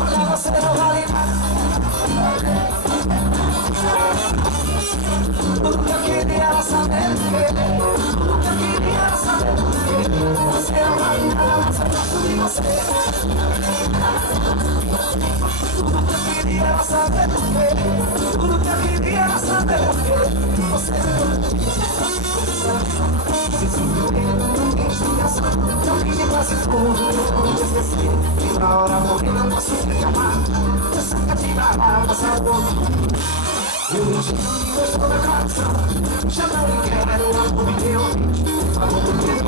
Olha, você não vale nada. Tudo que eu queria era saber porquê. Tudo que eu queria era saber porquê. Você não vale nada, mas eu gosto de você. Tudo que eu queria era saber porquê. Tudo que eu queria era saber porquê. Você não quis de quase tudo. Eu esqueci. E na hora morrer não posso te amar. Eu saca de barra, você é louco. Eu não te digo, eu estou na coração. Já não quero algo meu. Falou por mim,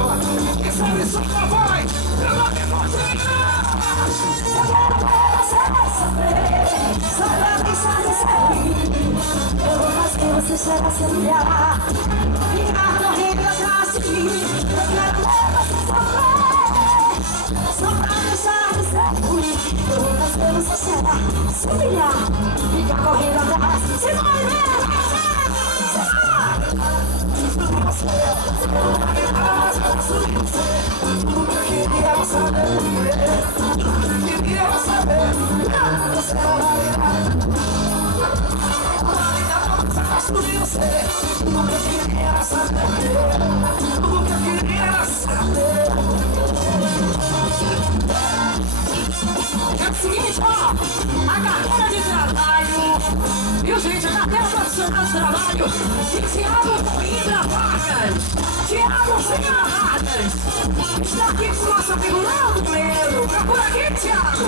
que sabe só tua voz. Eu não me mostrar. Eu quero ver você saber. Só pra pensar em ser. Eu vou fazer você chegar sem me olhar. Ficar correndo atrás de mim. Eu quero ver você sofrer. Só pra deixar de ser ruim. Eu vou fazer você chegar sem me olhar. Ficar correndo atrás. Você vai ver. Você não vai mais, eu gosto de você. Tudo que eu queria saber. Tudo que eu queria saber. Você não vai nada. Eu gosto de você. Tudo que eu queria saber. Tudo que eu queria saber. É o seguinte, ó, a carteira de trabalho, viu gente, a carteira profissional de trabalho de Thiago Coimbra Vargas, Thiago sem amarradas, está aqui com o nosso amigo Léo Duelo, procura aqui, Thiago.